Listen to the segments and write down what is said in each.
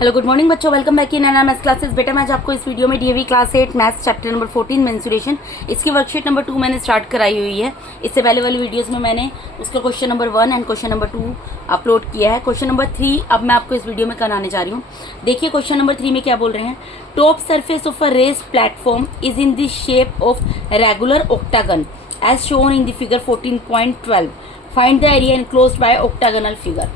Hello good morning बच्चों, welcome back in maths classes. बेटा मैं आज आपको इस वीडियो में DAV class 8 maths chapter number 14 mensuration इसकी वर्कशीट नंबर 2 मैंने स्टार्ट कराई हुई है। इससे पहले वाली वीडियोस में मैंने उसका question number 1 and question number 2 upload किया है। क्वेश्चन नंबर 3 अब मैं आपको इस वीडियो में कराने जा रही हूँ। देखिए क्वेश्चन नंबर 3 में क्या बोल रहे हैं। Top surface of a raised platform is in the shape of regular octagon as shown in the figure 14.12। Find the area enclosed by octagonal figure.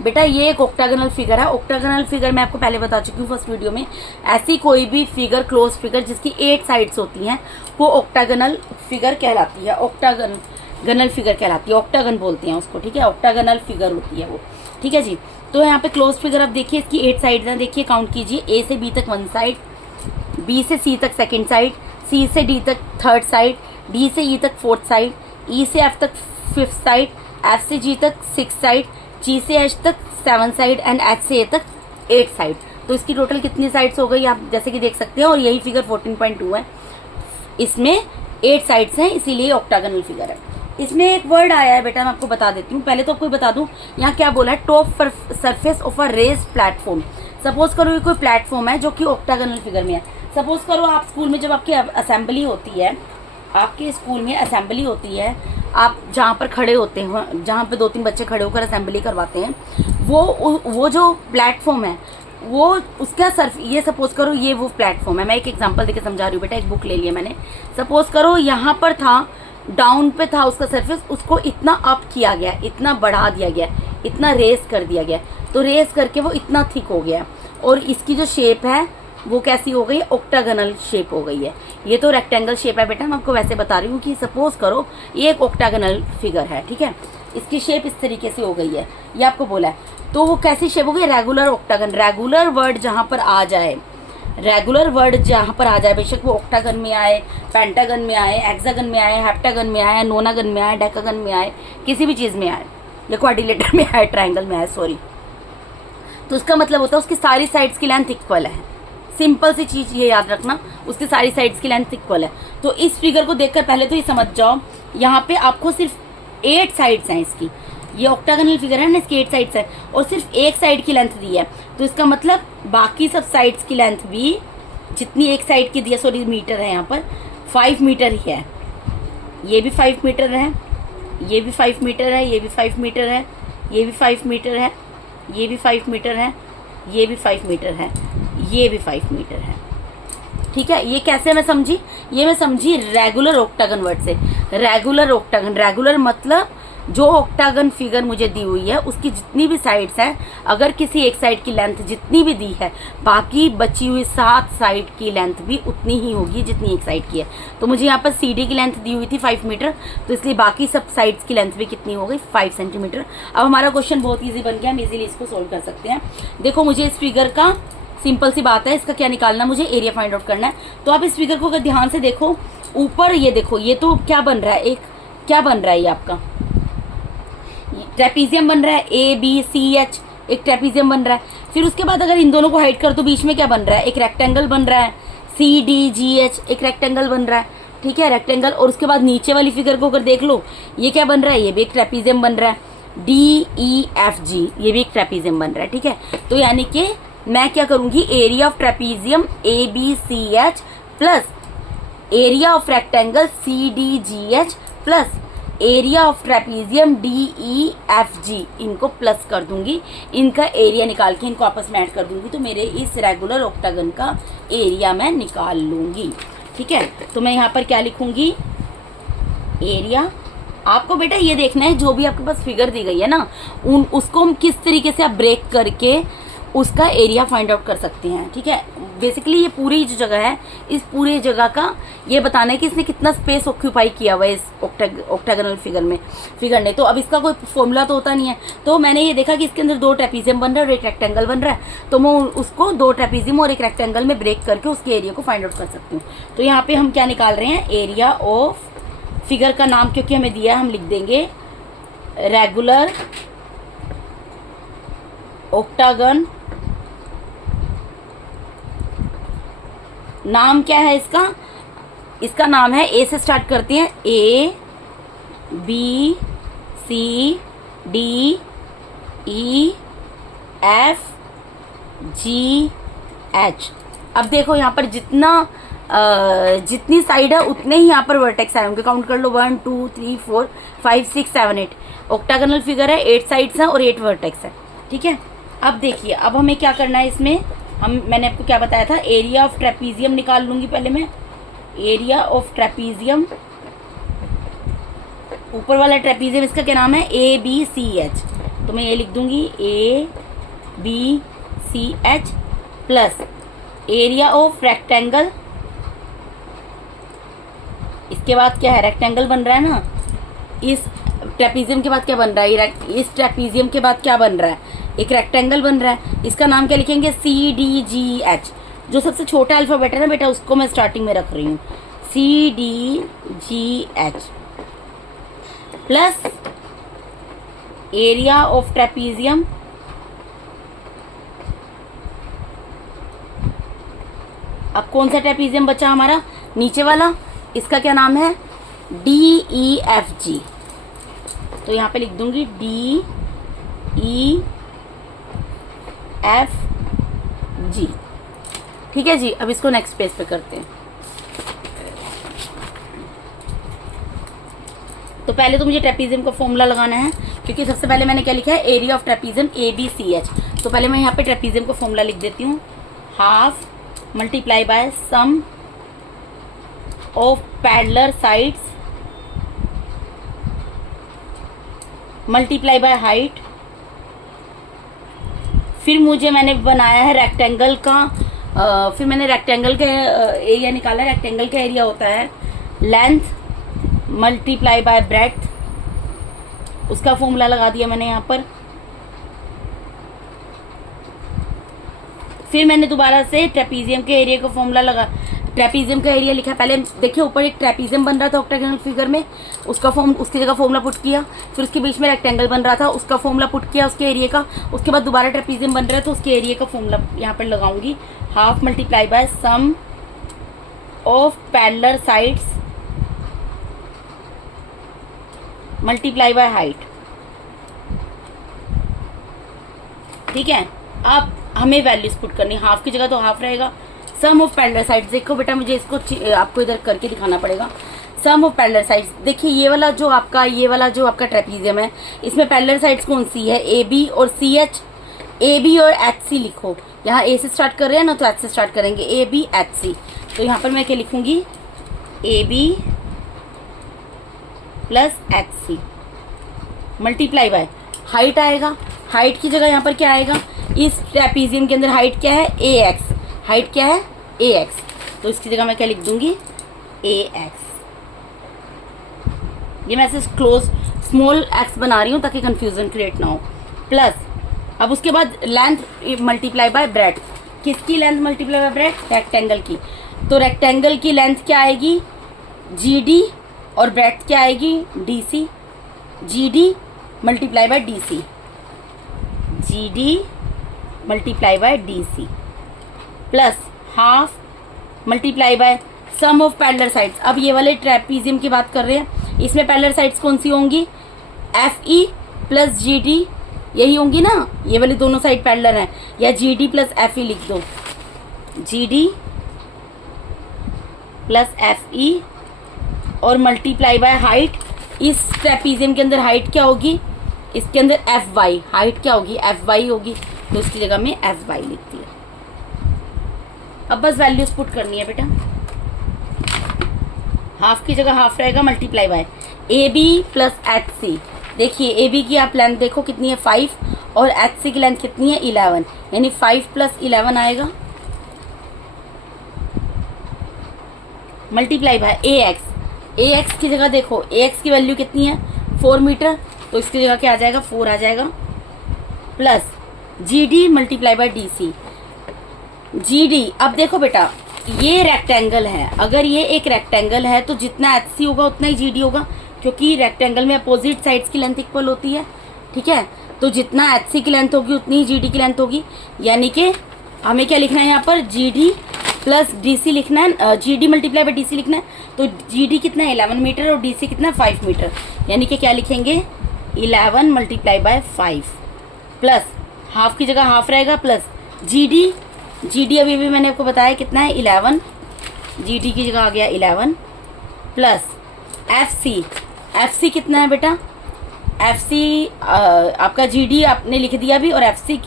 बेटा ये एक ऑक्टागनल फिगर है। ऑक्टागनल फिगर मैं आपको पहले बता चुकी हूँ फर्स्ट वीडियो में। ऐसी कोई भी फिगर, क्लोज फिगर जिसकी 8 साइड्स होती हैं वो ऑक्टागनल फिगर कहलाती है। ऑक्टागनल फिगर कहलाती है, ऑक्टागन बोलते हैं उसको, ठीक है। ऑक्टागनल फिगर होती है वो, ठीक है जी। तो यहाँ पे क्लोज फिगर आप देखिए, इसकी 8 साइड्स हैं। देखिए काउंट कीजिए, ए से बी तक 1 साइड, बी से सी तक 2nd साइड, सी से डी तक 3rd साइड, डी से ई तक 4th साइड, ई से एफ तक 5th साइड, एफ से जी तक 6th साइड, जी से एच तक 7 साइड एंड एच से ए तक 8 साइड। तो इसकी टोटल कितनी साइड्स हो गई आप जैसे कि देख सकते हैं। और यही फिगर 14.2 है, इसमें 8 साइड्स हैं, इसीलिए ऑक्टागनल फिगर है। इसमें एक वर्ड आया है बेटा, मैं आपको बता देती हूँ। पहले तो आपको बता दूँ यहाँ क्या बोला है, top surface of a raised platform. Suppose करो ये कोई प्लेटफॉर्म है जो कि ऑक्टागनल फिगर में है। सपोज करो आप स्कूल में जब आपकी असेंबली होती है, आपके स्कूल में असेंबली होती है, आप जहाँ पर खड़े होते हैं, जहाँ पे 2-3 बच्चे खड़े होकर असेंबली करवाते हैं, वो जो प्लेटफॉर्म है वो उसका ये सपोज करो ये वो प्लेटफॉर्म है। मैं एक एग्जांपल देके समझा रही हूँ बेटा, एक बुक ले लिया मैंने। सपोज करो यहाँ पर था, डाउन पे था उसका सरफेस, उसको इतना अप किया गया, इतना बढ़ा दिया गया, इतना रेस कर दिया गया, तो रेस करके वो इतना थिक हो गया। और इसकी जो शेप है वो कैसी हो गई, ऑक्टागनल शेप हो गई है। ये तो रेक्टेंगल शेप है बेटा, मैं आपको वैसे बता रही हूँ कि सपोज करो ये एक ऑक्टागनल फिगर है, ठीक है। इसकी शेप इस तरीके से हो गई है, ये आपको बोला है। तो वो कैसी शेप हो गई, रेगुलर ऑक्टागन। रेगुलर वर्ड जहाँ पर आ जाए, रेगुलर वर्ड जहाँ पर आ जाए, बेशक वो ऑक्टागन में आए, पेंटागन में आए, हेक्सागन में आए, हेप्टागन में आए, नोनागन में आए, डेकागन में आए, किसी भी चीज़ में आए, या क्वाड्रिलेटर में आए, ट्राइंगल में आए, सॉरी, तो उसका मतलब होता है उसकी सारी साइड्स की लेंथ इक्वल है। सिंपल सी चीज ये याद रखना, उसकी सारी साइड्स की लेंथ इक्वल है। तो इस फिगर को देखकर पहले तो ये समझ जाओ, यहाँ पे आपको सिर्फ 8 साइड्स हैं इसकी। ये ऑक्टागनल फिगर है ना, इसकी 8 साइड्स है और सिर्फ एक साइड की लेंथ दी है। तो इसका मतलब बाकी सब साइड्स की लेंथ भी जितनी एक साइड की दी है, सॉरी मीटर है यहाँ पर, 5 मीटर ही है। ये भी 5 मीटर है, ये भी 5 मीटर है, ये भी 5 मीटर है, ये भी 5 मीटर है, ये भी 5 मीटर है, ये भी 5 मीटर है, ये भी 5 मीटर है, ठीक है। ये कैसे मैं समझी, ये मैं समझी रेगुलर ऑक्टागन वर्ड से। रेगुलर ऑक्टागन, रेगुलर मतलब जो ऑक्टागन फिगर मुझे दी हुई है उसकी जितनी भी साइड्स हैं, अगर किसी एक साइड की लेंथ जितनी भी दी है, बाकी बची हुई 7 साइड की लेंथ भी उतनी ही होगी जितनी एक साइड की है। तो मुझे यहाँ पर CD की लेंथ दी हुई थी 5 मीटर, तो इसलिए बाकी सब साइड्स की लेंथ भी कितनी हो गई, 5 सेंटीमीटर। अब हमारा क्वेश्चन बहुत ईजी बन गया, हम इजीली इसको सोल्व कर सकते हैं। देखो मुझे इस फिगर का सिंपल सी बात है, इसका क्या निकालना, मुझे एरिया फाइंड आउट करना है। तो आप इस फिगर को अगर ध्यान से देखो, ऊपर ये देखो, ये तो क्या बन रहा है, एक क्या बन रहा है, ये आपका ट्रेपीजियम बन रहा है, ABCH एक ट्रेपीजियम बन रहा है। फिर उसके बाद अगर इन दोनों को हाइड कर तो बीच में क्या बन रहा है, एक रेक्टेंगल बन रहा है, CDGH एक रेक्टेंगल बन रहा है, ठीक है, रेक्टेंगल। और उसके बाद नीचे वाली फिगर को अगर देख लो, ये क्या बन रहा है, ये भी एक ट्रेपीजियम बन रहा है, DEFG ये भी एक ट्रेपीजियम बन रहा है, ठीक है। तो यानी कि मैं क्या करूंगी, area of trapezium ABCH plus area of rectangle CDGH plus area of trapezium DEFG, इनको प्लस कर दूंगी, इनका एरिया निकाल के इनको आपस में ऐड कर दूंगी, तो मेरे इस रेगुलर ऑक्टागन का एरिया मैं निकाल लूंगी, ठीक है। तो मैं यहाँ पर क्या लिखूंगी, एरिया। आपको बेटा ये देखना है जो भी आपके पास फिगर दी गई है ना, उसको हम किस तरीके से आप ब्रेक करके उसका एरिया फाइंड आउट कर सकते हैं, ठीक है। बेसिकली ये पूरी जो जगह है, इस पूरे जगह का ये बताना है कि इसने कितना स्पेस ऑक्यूपाई किया हुआ है इस ऑक्टागनल फिगर ने। तो अब इसका कोई फॉर्मूला तो होता नहीं है, तो मैंने ये देखा कि इसके अंदर 2 ट्रेपीजियम बन रहा है और एक रेक्टेंगल बन रहा है, तो मैं उसको 2 ट्रेपीजियम और एक रेक्टेंगल में ब्रेक करके उसके एरिया को फाइंड आउट कर सकती हूँ। तो यहाँ पे हम क्या निकाल रहे हैं, एरिया ऑफ फिगर का नाम क्योंकि हमें दिया है, हम लिख देंगे रेगुलर ऑक्टागन। नाम क्या है इसका, इसका नाम है, ए से स्टार्ट करते हैं, ABCDEF जी एच। अब देखो यहाँ पर जितनी साइड है उतने ही यहाँ पर वर्टेक्स आए होंगे। काउंट कर लो 1 2 3 4 5 6 7 8। ऑक्टागोनल फिगर है, 8 साइड्स हैं और 8 वर्टेक्स है। ठीक है, अब देखिए अब हमें क्या करना है इसमें। मैंने आपको क्या बताया था, एरिया ऑफ ट्रेपीजियम निकाल लूंगी पहले मैं। एरिया ऑफ ट्रेपीजियम, ऊपर वाला ट्रेपीजियम इसका क्या नाम है, ABCH। तो मैं ये लिख दूंगी ABCH plus area of rectangle. इसके बाद क्या है, रेक्टेंगल बन रहा है ना। इस ट्रेपीजियम के बाद क्या बन रहा है, इस ट्रेपीजियम के बाद क्या बन रहा है, एक रेक्टेंगल बन रहा है। इसका नाम क्या लिखेंगे, CDGH। जो सबसे छोटा अल्फाबेट है ना बेटा, उसको मैं स्टार्टिंग में रख रही हूँ, CDGH plus area of trapezium अब कौन सा ट्रेपीजियम बचा हमारा, नीचे वाला, इसका क्या नाम है, DEFG। तो यहाँ पे लिख दूंगी DEFG। ठीक है जी, अब इसको नेक्स्ट पेज पे करते हैं। तो पहले तो मुझे ट्रेपीजियम का फॉर्मूला लगाना है, क्योंकि सबसे पहले मैंने क्या लिखा है, एरिया ऑफ ट्रेपीजियम ABCH। तो पहले मैं यहाँ पे ट्रेपीजियम का फॉर्मूला लिख देती हूँ, half multiply by sum of parallel sides multiply by height. फिर मैंने बनाया है रेक्टेंगल का, फिर मैंने रेक्टेंगल का एरिया निकाला। रेक्टेंगल का एरिया होता है लेंथ मल्टीप्लाई बाय ब्रेड्थ, उसका फॉर्मूला लगा दिया मैंने यहाँ पर। फिर मैंने दोबारा से ट्रेपीजियम के एरिया का फॉर्मूला लगा, ट्रेपीजियम का एरिया लिखा। पहले देखिए ऊपर एक ट्रेपीजियम बन रहा था ऑक्टागोनल फिगर में, उसकी जगह फॉर्मूला पुट किया। फिर उसके बीच में रेक्टेंगल बन रहा था, उसका फॉर्मूला पुट किया उसके एरिया का। उसके बाद दोबारा ट्रेपीजियम बन रहा है, तो उसके एरिया का फॉर्मूला यहाँ पर लगाऊंगी, half multiply by sum of parallel sides multiply by height. ठीक है, अब हमें वैल्यूज पुट करनी, हाफ की जगह तो हाफ रहेगा, सम ऑफ पैरेलल साइड्स। देखो बेटा मुझे इसको आपको इधर करके दिखाना पड़ेगा। सम ऑफ पैरेलल साइड्स, देखिए ये वाला जो आपका ट्रेपीजियम है, इसमें पैरेलल साइड्स कौन सी है, AB और CH। AB और HC लिखो, यहाँ A से स्टार्ट कर रहे हैं ना, तो H से स्टार्ट करेंगे, ABHC। तो यहाँ पर मैं क्या लिखूंगी, AB plus HC multiply by height आएगा। हाइट की जगह यहाँ पर क्या आएगा, इस ट्रेपीजियम के अंदर हाइट क्या है, AX। हाइट क्या है, AX। तो इसकी जगह मैं क्या लिख दूंगी, AX। ये मैं ऐसे क्लोज स्मॉल x बना रही हूँ ताकि कंफ्यूजन क्रिएट ना हो। प्लस अब उसके बाद लेंथ मल्टीप्लाई बाय ब्रेड्थ। किसकी length multiply by breadth, rectangle की। तो रेक्टेंगल की लेंथ क्या आएगी, GD, और ब्रेड्थ क्या आएगी, DC। GD multiply by DC, GD multiply by DC plus half multiply by sum of parallel sides. अब ये वाले ट्रेपीजियम की बात कर रहे हैं, इसमें पैरेलल साइड्स कौन सी होंगी, FE प्लस GD, यही होंगी ना, ये वाली दोनों साइड पैरेलल हैं, या GD प्लस FE लिख दो, GD प्लस FE और मल्टीप्लाई बाय हाइट। इस ट्रेपीजियम के अंदर हाइट क्या होगी, इसके अंदर FY, हाइट क्या होगी, FY होगी। तो इसकी जगह में FY लिख दिया। अब बस वैल्यूज पुट करनी है बेटा, हाफ की जगह हाफ रहेगा, multiply by AB plus HC। देखिए AB की आप लेंथ देखो कितनी है, 5, और HC की लेंथ कितनी है, 11, यानी 5 प्लस 11 आएगा, मल्टीप्लाई बाय AX। AX की जगह देखो, AX की वैल्यू कितनी है, 4 मीटर, तो इसकी जगह क्या आ जाएगा, 4 आ जाएगा, plus GD multiply by DC। GD, अब देखो बेटा ये रेक्टेंगल है, अगर ये एक रेक्टेंगल है तो जितना HC होगा उतना ही GD होगा, क्योंकि रेक्टेंगल में अपोजिट साइड्स की लेंथ इक्वल होती है। ठीक है, तो जितना HC की लेंथ होगी उतनी ही GD की लेंथ होगी, यानी कि हमें क्या लिखना है यहाँ पर, GD प्लस DC लिखना है, GD मल्टीप्लाई बाय DC लिखना है। तो GD कितना है, 11 मीटर, और DC कितना है, 5 मीटर, यानी कि क्या लिखेंगे, 11 मल्टीप्लाई बाय 5 प्लस हाफ की जगह हाफ रहेगा, प्लस जी डी अभी मैंने आपको बताया कितना है 11, जी डी की जगह आ गया 11 प्लस एफ सी कितना है बेटा, एफ सी आपका जी डी आपने लिख दिया अभी, और एफ सी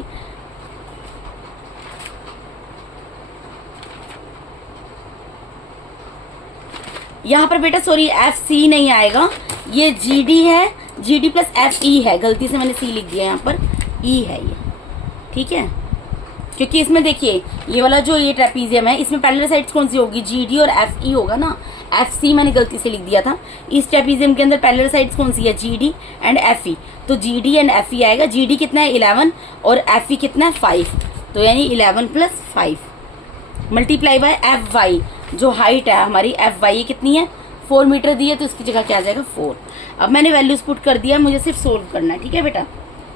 यहाँ पर बेटा सॉरी एफ सी नहीं आएगा, ये जी डी है, G D plus F E है, गलती से मैंने सी लिख दिया यहाँ पर, ई है ये, ठीक है। क्योंकि इसमें देखिए ये वाला जो ये ट्रेपीजियम है इसमें पैरेलल साइड्स कौन सी होगी, जी डी और एफ ई होगा ना, एफ सी मैंने गलती से लिख दिया था। इस ट्रेपीजियम के अंदर पैरेलल साइड्स कौन सी है, G D and F E, तो G D and F E आएगा। जी डी कितना है 11 और एफ ई कितना है 5, तो यानी 11 plus 5 multiply by F Y, जो हाइट है हमारी एफ वाई कितनी है 4 मीटर दी है, तो इसकी जगह क्या आ जाएगा 4। अब मैंने वैल्यूज पुट कर दिया, मुझे सिर्फ सोल्व करना है, ठीक है बेटा।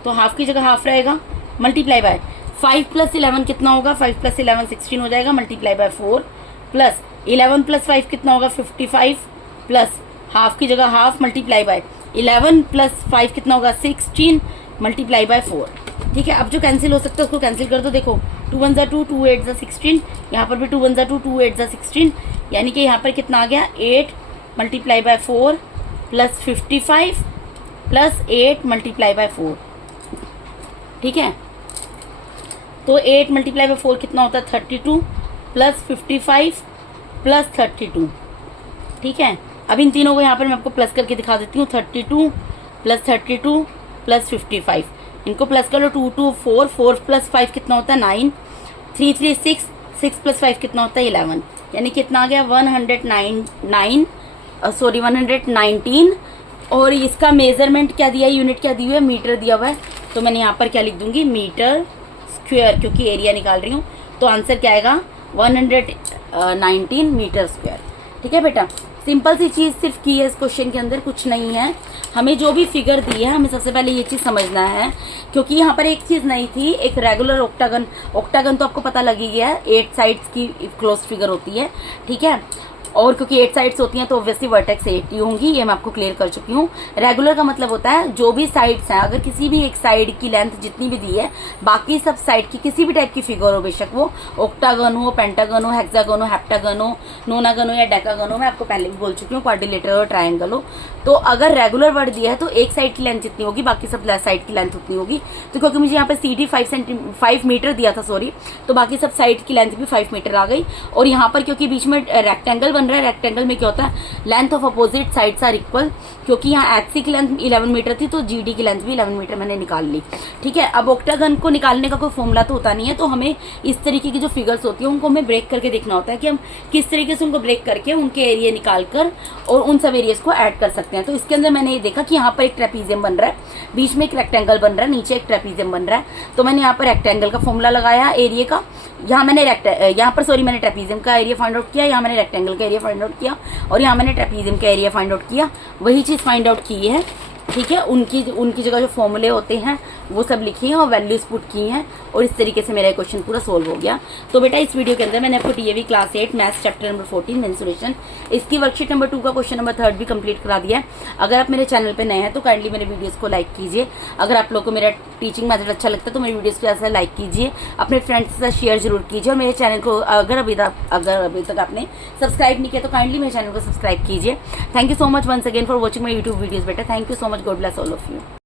तो हाफ की जगह हाफ रहेगा, मल्टीप्लाई बाय 5 प्लस 11 कितना होगा, 5 प्लस 11 16 हो जाएगा, मल्टीप्लाई बाय 4 प्लस 11 प्लस 5 कितना होगा 55 प्लस हाफ की जगह हाफ, मल्टीप्लाई बाय 11 प्लस 5 कितना होगा 16 मल्टीप्लाई बाय 4, ठीक है। अब जो कैंसिल हो सकता है उसको कैंसिल कर दो, देखो 2 1 2 2 8 16, यहाँ पर भी 2 1 2 2 8 16, यानी कि यहाँ पर कितना आ गया 8 multiply by 4 plus 55 plus 8 multiply by 4, ठीक है। तो 8 मल्टीप्लाई बाय 4 कितना होता है 32 प्लस 55 प्लस 32, ठीक है। अब इन तीनों को यहाँ पर मैं आपको प्लस करके दिखा देती हूँ, 32 प्लस 55, इनको प्लस कर लो, 2 2 4 4 प्लस 5 कितना होता है 9, 3 3 6 6 प्लस 5 कितना होता है 11, यानी कितना आ गया 119, और इसका मेजरमेंट क्या दिया है, यूनिट क्या दी हुई है, मीटर दिया हुआ है, तो मैंने यहाँ पर क्या लिख दूंगी मीटर स्क्वायर, क्योंकि एरिया निकाल रही हूँ। तो आंसर क्या आएगा 119 मीटर स्क्वायर, ठीक है बेटा। सिंपल सी चीज़ सिर्फ की है इस क्वेश्चन के अंदर, कुछ नहीं है। हमें जो भी फिगर दी है हमें सबसे पहले ये चीज़ समझना है, क्योंकि यहाँ पर एक चीज़ नहीं थी, एक रेगुलर ऑक्टागन तो आपको पता लग ही गया है, 8 साइड्स की क्लोज फिगर होती है, ठीक है। और क्योंकि 8 साइड्स होती हैं तो ऑब्वियसली वर्टेक्स 8 ही होंगी, ये मैं आपको क्लियर कर चुकी हूँ। रेगुलर का मतलब होता है जो भी साइड्स हैं, अगर किसी भी एक साइड की लेंथ जितनी भी दी है, बाकी सब साइड की किसी भी टाइप की फिगर हो, बेशक वो ऑक्टागन हो, पेंटागन हो, हेक्सागन हो, हेप्टागन हो, नोनागन हो या डेकागन हो, मैं आपको पहले भी बोल चुकी हूँ, क्वाड्रिलेटरल और ट्रायंगल हो, तो अगर रेगुलर वर्ड दिया है तो एक साइड की लेंथ जितनी होगी बाकी सब साइड की लेंथ उतनी होगी। तो क्योंकि मुझे यहाँ पर CD 5 मीटर दिया था सॉरी, तो बाकी सब साइड की लेंथ भी 5 मीटर आ गई। और यहाँ पर क्योंकि बीच में रेक्टेंगल बन रहा है, रेक्टेंगल में क्या होता है length of opposite sides are equal, क्योंकि यहाँ HC की लेंथ 11 मीटर थी तो GD की लेंथ भी 11 मीटर मैंने निकाल ली, ठीक है। अब ऑक्टागन को निकालने का कोई फॉर्मूला तो होता नहीं है, तो हमें इस तरीके की जो फिगर्स होती है उनको हमें ब्रेक करके देखना होता है कि हम किस तरीके से उनको ब्रेक करके उनके एरिया निकाल कर और उन सब एरियाज को ऐड कर सकते हैं। तो इसके अंदर मैंने ये देखा कि यहाँ पर एक ट्रेपीजियम बन रहा है, बीच में एक रेक्टेंगल बन रहा है, नीचे एक ट्रेपीजियम बन रहा है, तो मैंने यहाँ पर रेक्टेंगल का फॉर्मूला लगाया एरिया का, यहाँ पर मैंने ट्रेपीजियम का एरिया फाइंड आउट किया, यहाँ मैंने रेक्टेंगल का एरिया फाइंड आउट किया, और यहाँ मैंने ट्रेपीजियम का एरिया फाइंड आउट किया, वही चीज़ फाइंड आउट की है, ठीक है। उनकी जगह जो फॉर्मूले होते हैं वो सब लिखी हैं और वैल्यूज पुट की हैं, और इस तरीके से मेरा क्वेश्चन पूरा सोल्व हो गया। तो बेटा इस वीडियो के अंदर मैंने आपको DAV class 8 maths chapter number 14 mensuration, इसकी वर्कशीट नंबर 2 का क्वेश्चन नंबर 3 भी कंप्लीट करा दिया है। अगर आप मेरे चैनल पे नए हैं तो काइंडली मेरे वीडियोस को लाइक कीजिए। अगर आप लोग को मेरा टीचिंग मेथड अच्छा लगता है तो मेरी वीडियोस को ऐसा लाइक कीजिए, अपने फ्रेंड्स के साथ शेयर जरूर कीजिए, और मेरे चैनल को अगर अभी तक आपने सब्सक्राइब नहीं किया तो काइंडली मेरे चैनल को सब्सक्राइब कीजिए। Thank you so much once again for watching my YouTube videos बेटा, thank you so much, God bless all of you.